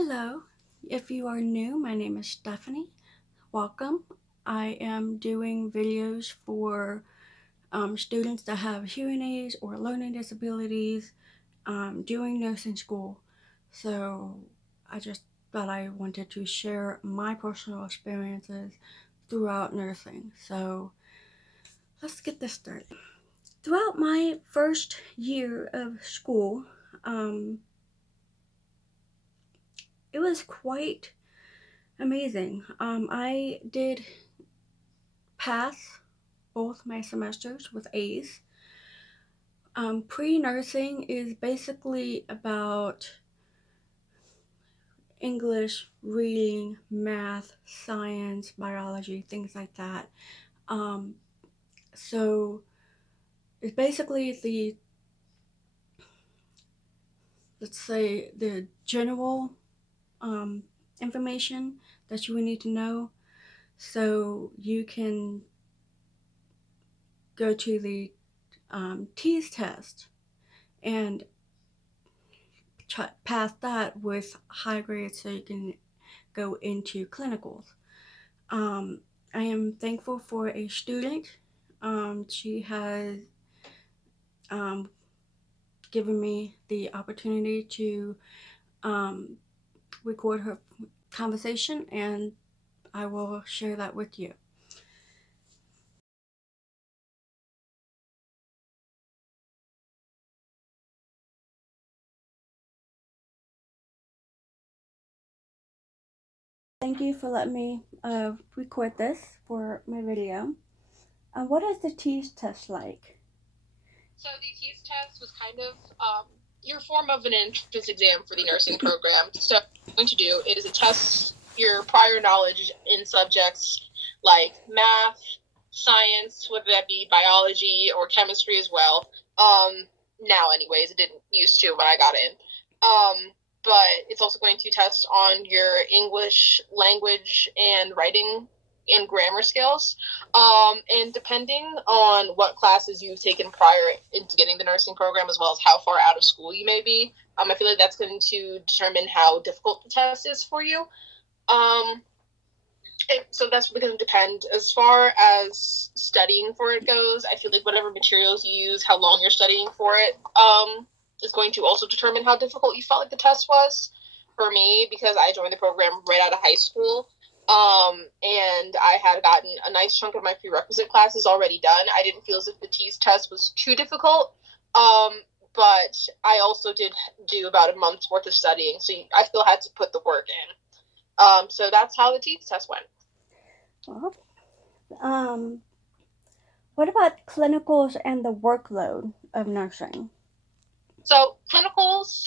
Hello. If you are new, my name is Stephanie. Welcome. I am doing videos for students that have hearing aids or learning disabilities during nursing school. So I just thought I wanted to share my personal experiences throughout nursing. So let's get this started. Throughout my first year of school, um, it was quite amazing. I did pass both my semesters with A's. Pre-nursing is basically about English, reading, math, science, biology, things like that. Um, so it's basically let's say, the general um, information that you would need to know. So you can go to the TEAS test and pass that with high grades so you can go into clinicals. Um, I am thankful for a student. She has um, given me the opportunity to um, record her conversation, and I will share that with you. Thank you for letting me record this for my video. What is the TEAS test like? So the TEAS test was kind of your form of an entrance exam for the nursing program. So what you're going to do is it tests your prior knowledge in subjects like math, science, whether that be biology or chemistry as well. Now, anyways, it didn't used to when I got in. But it's also going to test on your English language and writing and grammar skills. And depending on what classes you've taken prior into getting the nursing program, as well as how far out of school you may be, I feel like that's going to determine how difficult the test is for you. Um, so that's going to depend. As far as studying for it goes, I feel like whatever materials you use, how long you're studying for it, is going to also determine how difficult you felt like the test was. For me, because I joined the program right out of high school, and I had gotten a nice chunk of my prerequisite classes already done. I didn't feel as if the TEAS test was too difficult, um, but I also did do about a month's worth of studying, so I still had to put the work in. So that's how the TEAS test went. Well, um, what about clinicals and the workload of nursing? So clinicals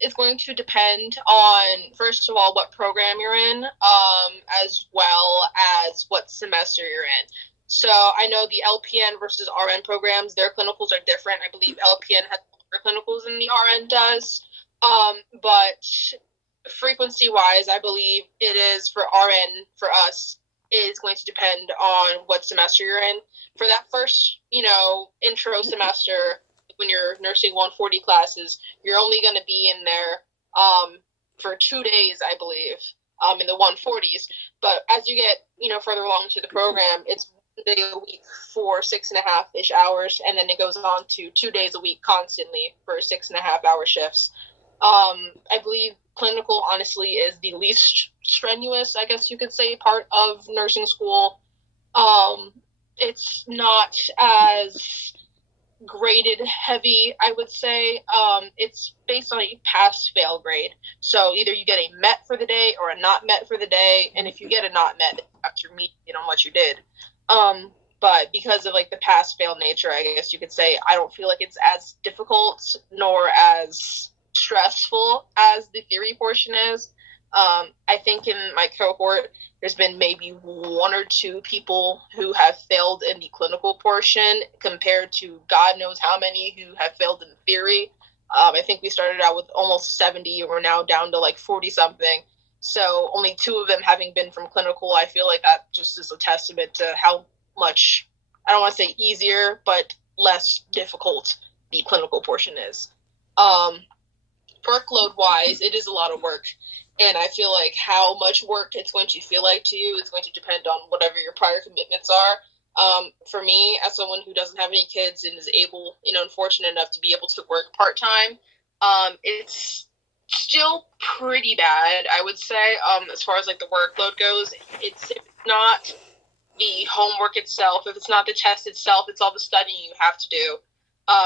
is going to depend on, first of all, what program you're in, as well as what semester you're in. So I know the LPN versus RN programs, their clinicals are different. I believe LPN has more clinicals than the RN does. But frequency wise, I believe it is for RN for us is going to depend on what semester you're in. For that first, intro semester, when you're nursing 140 classes, you're only going to be in there for 2 days, I believe, in the 140s. But as you get, further along into the program, it's 1 day a week for 6.5-ish hours, and then it goes on to 2 days a week constantly for 6.5-hour shifts. I believe clinical, honestly, is the least strenuous, I guess you could say, part of nursing school. Um, it's not as graded heavy, I would say. It's based on a pass fail grade. So either you get a met for the day or a not met for the day. And if you get a not met, you have to meet on what you did. But because of like the pass fail nature, I guess you could say, I don't feel like it's as difficult nor as stressful as the theory portion is. I think in my cohort, there's been maybe one or two people who have failed in the clinical portion compared to God knows how many who have failed in theory. I think we started out with almost 70 and we're now down to like 40 something. So only two of them having been from clinical, I feel like that just is a testament to how much, I don't want to say easier, but less difficult the clinical portion is. Um, Workload wise, it is a lot of work. And I feel like how much work it's going to feel like to you is going to depend on whatever your prior commitments are. For me, as someone who doesn't have any kids and is able, and fortunate enough to be able to work part time, it's still pretty bad, I would say. As far as like the workload goes, it's if it's not the homework itself, if it's not the test itself, it's all the studying you have to do.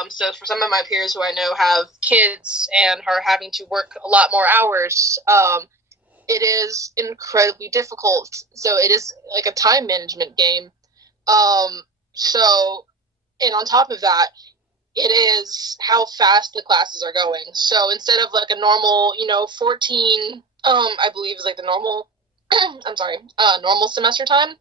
So for some of my peers who I know have kids and are having to work a lot more hours, it is incredibly difficult. So it is like a time management game. Um, so, and on top of that, it is how fast the classes are going. So instead of like a normal, 14, I believe is like the normal, I'm sorry, normal semester time.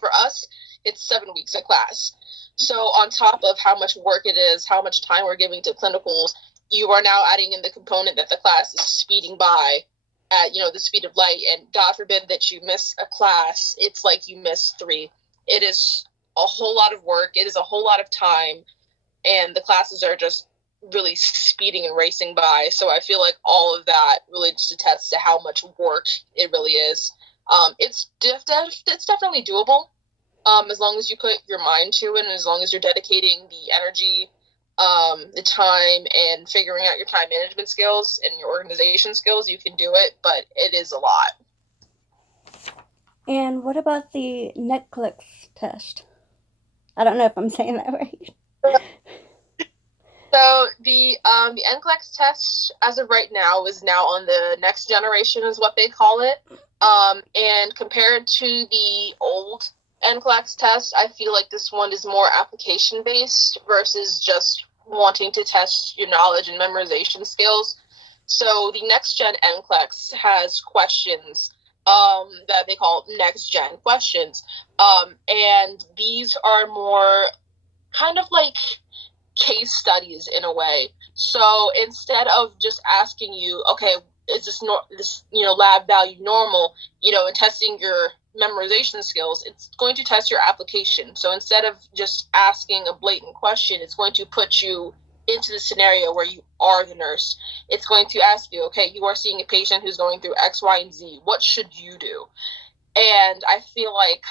For us, it's 7 weeks of class. So on top of how much work it is, how much time we're giving to clinicals, you are now adding in the component that the class is speeding by at the speed of light, and God forbid that you miss a class, it's like you miss three. It is a whole lot of work. It is a whole lot of time, and the classes are just really speeding and racing by. So I feel like all of that really just attests to how much work it really is. It's definitely doable, as long as you put your mind to it, and as long as you're dedicating the energy, the time, and figuring out your time management skills and your organization skills, you can do it. But it is a lot. And what about the Netflix test? I don't know if I'm saying that right. So the NCLEX test, as of right now, is now on the next generation, is what they call it. And compared to the old NCLEX test, I feel like this one is more application based versus just wanting to test your knowledge and memorization skills. So the next gen NCLEX has questions that they call next gen questions, and these are more kind of like case studies in a way. So instead of just asking you, okay, is this lab value normal, and testing your memorization skills, it's going to test your application. So instead of just asking a blatant question, it's going to put you into the scenario where you are the nurse. It's going to ask you, okay, you are seeing a patient who's going through X, Y, and Z. What should you do? And I feel like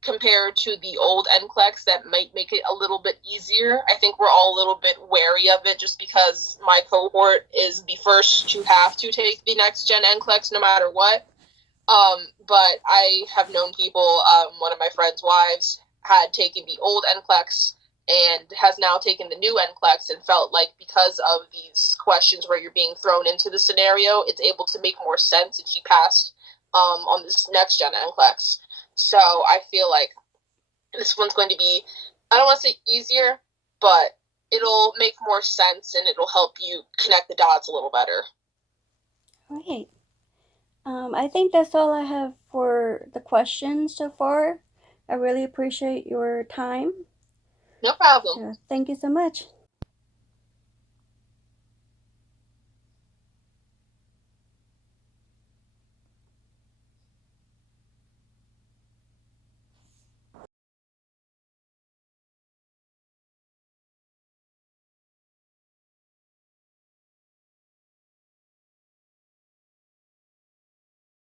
compared to the old NCLEX, that might make it a little bit easier. I think we're all a little bit wary of it just because my cohort is the first to have to take the next gen NCLEX no matter what. But I have known people, one of my friend's wives had taken the old NCLEX and has now taken the new NCLEX, and felt like because of these questions where you're being thrown into the scenario, it's able to make more sense, and she passed on this next gen NCLEX. So I feel like this one's going to be, I don't want to say easier, but it'll make more sense and it'll help you connect the dots a little better. All right. I think that's all I have for the questions so far. I really appreciate your time. No problem. So thank you so much.